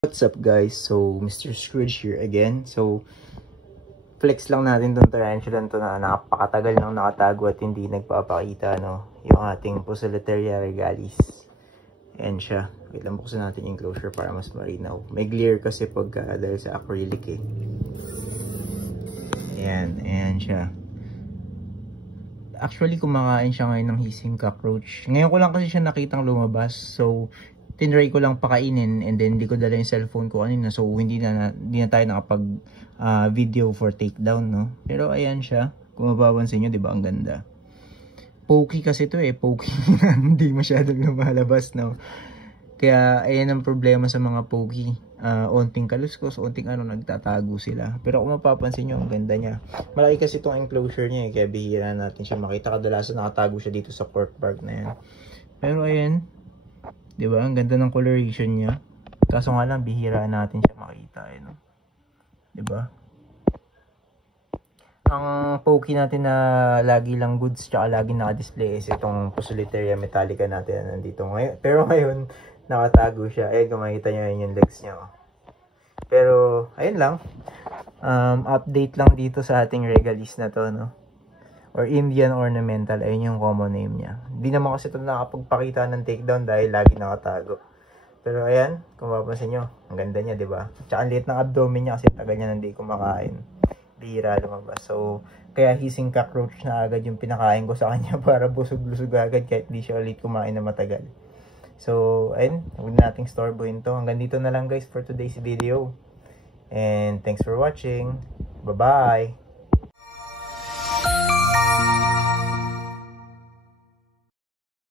What's up guys? So Mr. Scrooge here again. So flex lang natin tong tarantula to na napakatagal nang nakatago at hindi nagpapakita, no, yung ating Poecilotheria regalis. Ayan siya. Wait lang, buksan natin yung enclosure para mas marinaw. May glare kasi pagka dahil sa acrylic eh. Ayan siya. Actually kumakain siya ngayon ng hissing cockroach. Ngayon ko lang kasi siya nakitang lumabas. So tinry ko lang pakainin and then hindi ko dala yung cellphone ko kanina, so hindi na tayo nakapag video for takedown, no. Pero ayan siya, kung mapapansin nyo, di ba ang ganda. Pokey kasi to eh, pokey. Hindi masyadong lumalabas, no. Kaya ayan ang problema sa mga pokey, onting kaluskos, onting nagtatago sila. Pero kung mapapansin nyo, ang ganda niya. Malaki kasi itong enclosure niya eh, kaya bihira natin siya makita. Kadalasan nakatago siya dito sa cork bag na yan. Pero ayan, diba? Ang ganda ng coloration niya. Kaso nga lang, bihira natin siya makita. Eh, no? Diba? Ang pokey natin na lagi lang goods tsaka lagi naka-display is itong Poecilotheria metallica natin na nandito ngayon. Pero ngayon, nakatago siya. Ayun, kung makita nyo yung legs niya. Oh. Pero, ayun lang. Update lang dito sa ating regalis na to, no? Or Indian ornamental, ayun yung common name niya. Hindi naman kasi ito nakapagpakita ng takedown dahil lagi nakatago. Pero ayan, kung mapapansin nyo, ang ganda niya, di ba? Tsaka ang liit ng abdomen niya kasi tagal niya hindi kumakain. Bihira lumabas. So, kaya hissing cockroach na agad yung pinakain ko sa kanya para busog-lusog agad kahit hindi siya ulit kumain na matagal. So, ayun, huwag nating storbohin to. Hanggang dito na lang guys for today's video. And thanks for watching. Bye-bye!